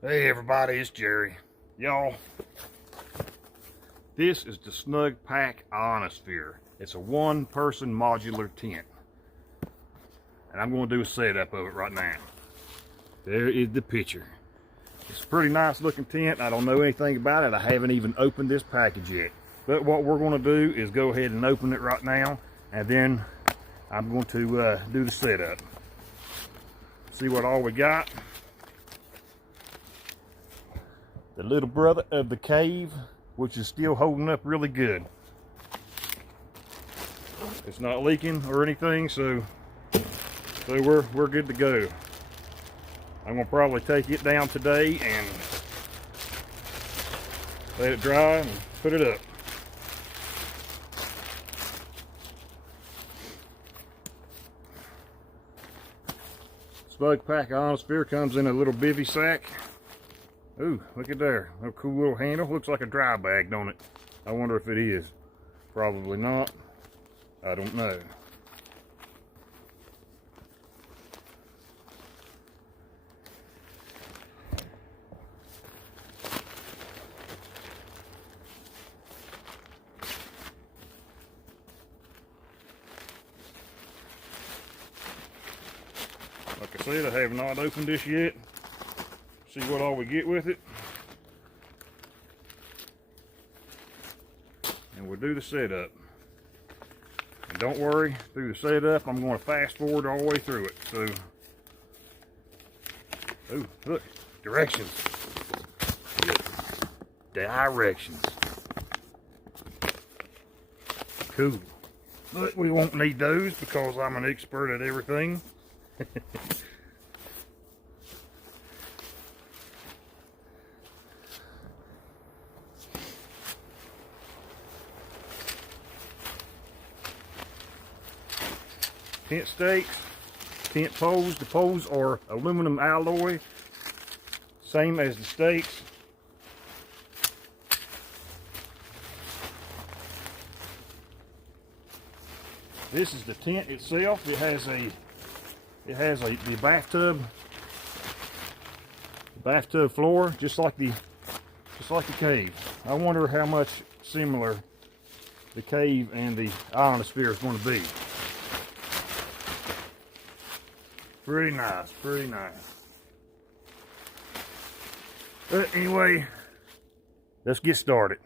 Hey everybody, it's Jerry. Y'all, this is the Snugpak Ionosphere. It's a one-person modular tent. And I'm going to do a setup of it right now. There is the picture. It's a pretty nice looking tent. I don't know anything about it. I haven't even opened this package yet. But what we're going to do is go ahead and open it right now. And then I'm going to do the setup. See what all we got. The little brother of the cave, which is still holding up really good. It's not leaking or anything, so we're good to go. I'm gonna probably take it down today and let it dry and put it up. Snugpak Ionosphere comes in a little bivy sack. Ooh, look at there. A cool little handle. Looks like a dry bag, don't it? I wonder if it is. Probably not. I don't know. Like I said, I have not opened this yet. See what all we get with it. And we'll do the setup. And don't worry, through the setup, I'm going to fast forward all the way through it. So, oh, look, directions. Directions. Cool. But we won't need those because I'm an expert at everything. Tent stakes, tent poles. The poles are aluminum alloy, same as the stakes. This is the tent itself. It has the bathtub floor, just like the cave. I wonder how much similar the cave and the Ionosphere is going to be. Pretty nice, pretty nice. But anyway, let's get started.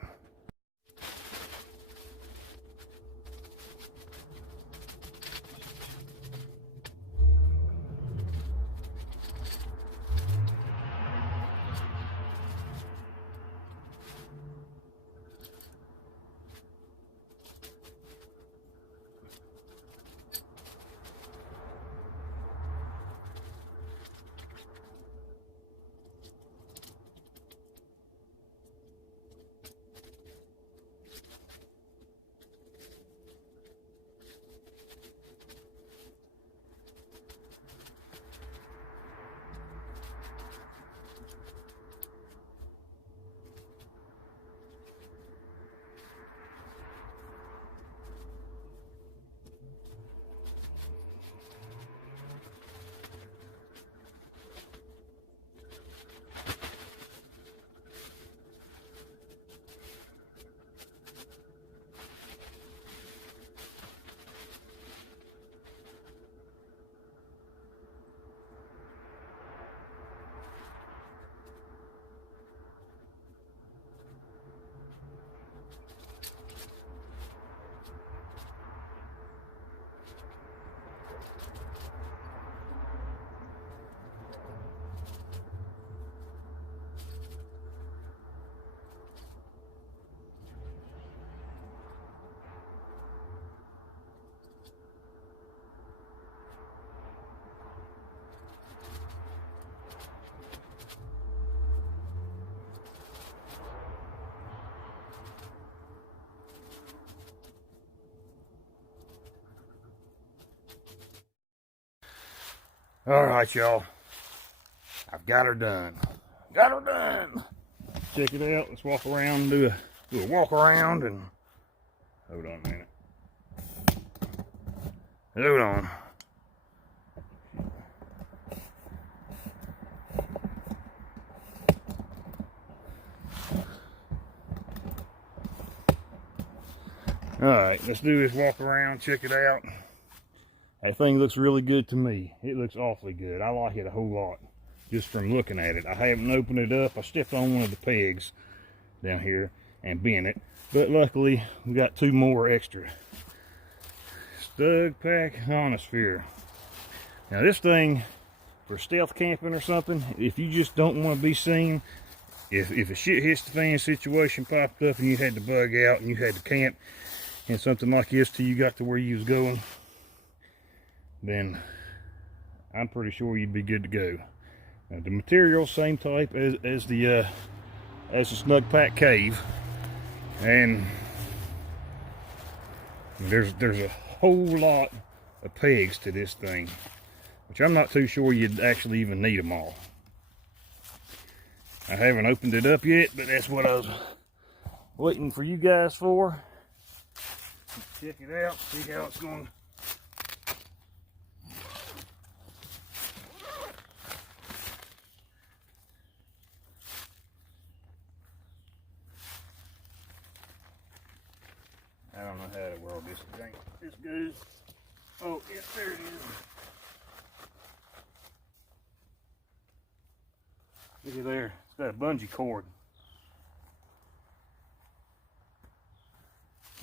All right, y'all. I've got her done. Got her done. Check it out. Let's walk around and do a walk around and hold on a minute. Hold on. Alright, let's do this walk around, check it out. That thing looks really good to me. It looks awfully good. I like it a whole lot just from looking at it. I haven't opened it up. I stepped on one of the pegs down here and bent it. But luckily, we got 2 more extra. Snugpak Ionosphere. Now this thing, for stealth camping or something, if you just don't want to be seen, if a shit hits the fan situation popped up and you had to bug out and you had to camp and something like this till you got to where you was going, then I'm pretty sure you'd be good to go. Now, the material same type as the Snugpak Cave, and there's a whole lot of pegs to this thing, which I'm not too sure you'd actually even need them all. I haven't opened it up yet, but that's what I was waiting for you guys for. Check it out, see how it's going. I don't know how to world this thing. This goes. Oh, yes, there it is. Look at there. It's got a bungee cord.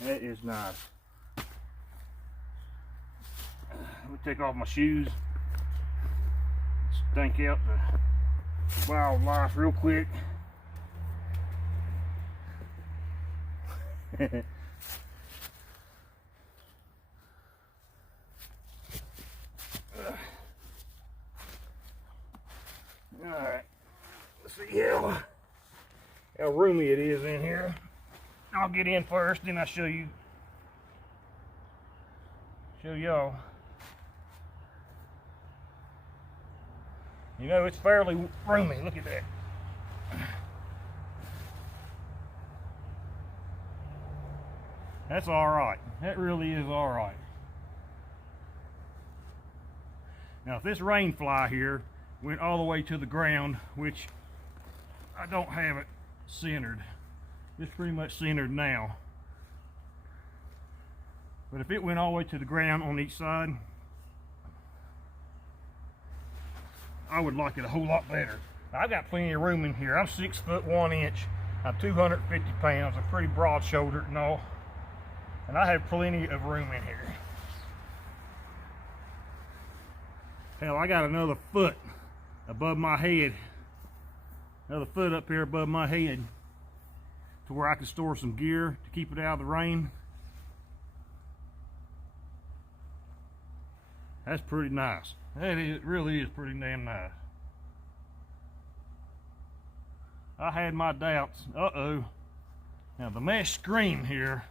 That is nice. Let me take off my shoes. Stink out the wildlife real quick. Alright, let's see how roomy it is in here. I'll get in first, then I'll show y'all. You know, it's fairly roomy. Look at that. That's alright. That really is alright. Now, if this rain fly here went all the way to the ground, which I don't have it centered. It's pretty much centered now. But if it went all the way to the ground on each side, I would like it a whole lot better. Now, I've got plenty of room in here. I'm 6 foot 1 inch. I'm 250 pounds. I'm pretty broad shouldered and all. And I have plenty of room in here. Hell, I got another foot above my head. Another foot up here above my head to where I can store some gear to keep it out of the rain. That's pretty nice. It really is pretty damn nice. I had my doubts. Uh-oh. Now the mesh screen here.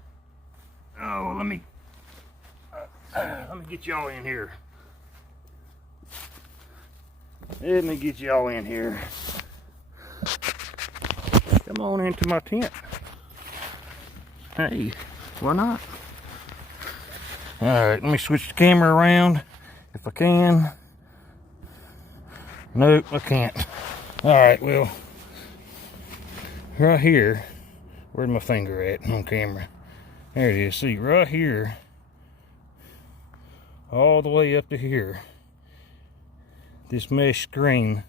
Oh, let me get y'all in here. Let me get y'all in here. Come on into my tent. Hey, why not? Alright, let me switch the camera around if I can. Nope, I can't. Alright, well, right here, where's my finger at on camera? There it is. See, right here, all the way up to here, this mesh screen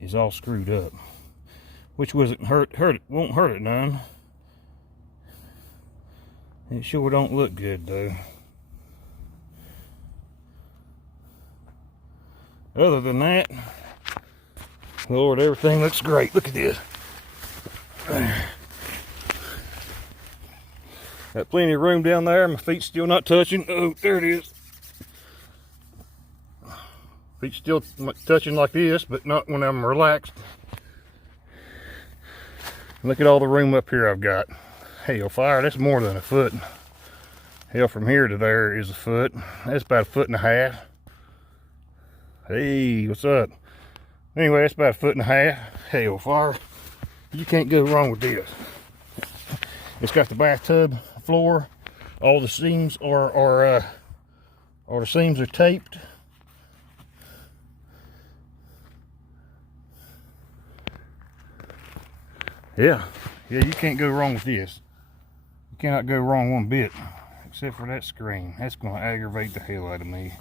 is all screwed up, which won't hurt it none. It sure don't look good though. Other than that, Lord, everything looks great. Look at this. Got plenty of room down there. My feet's still not touching. Oh, there it is. Feet still touching like this, but not when I'm relaxed. Look at all the room up here I've got. Hellfire, that's more than a foot. Hell, from here to there is a foot. That's about 1.5 feet. Hey, what's up? Anyway, that's about 1.5 feet. Hellfire, you can't go wrong with this. It's got the bathtub floor. All the seams are taped. Yeah, you can't go wrong with this. You cannot go wrong one bit, except for that screen. That's going to aggravate the hell out of me.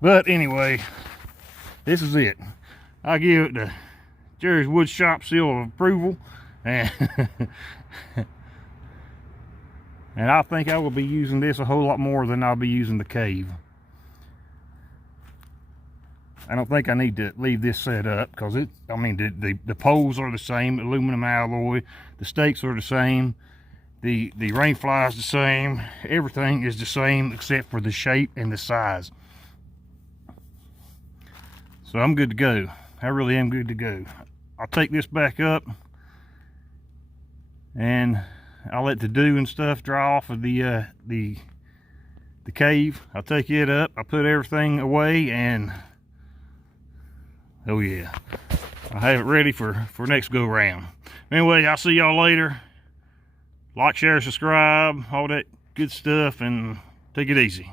But anyway, this is it. I give it the Jerry's Wood Shop seal of approval, and and I think I will be using this a whole lot more than I'll be using the cave. I don't think I need to leave this set up because I mean the poles are the same, aluminum alloy, the stakes are the same, the rain fly is the same, everything is the same except for the shape and the size. So I'm good to go. I really am good to go. I'll take this back up and I'll let the dew and stuff dry off of the cave. I'll take it up, I'll put everything away, and oh yeah, I have it ready for next go round. Anyway, I'll see y'all later. Like, share, subscribe, all that good stuff, and take it easy.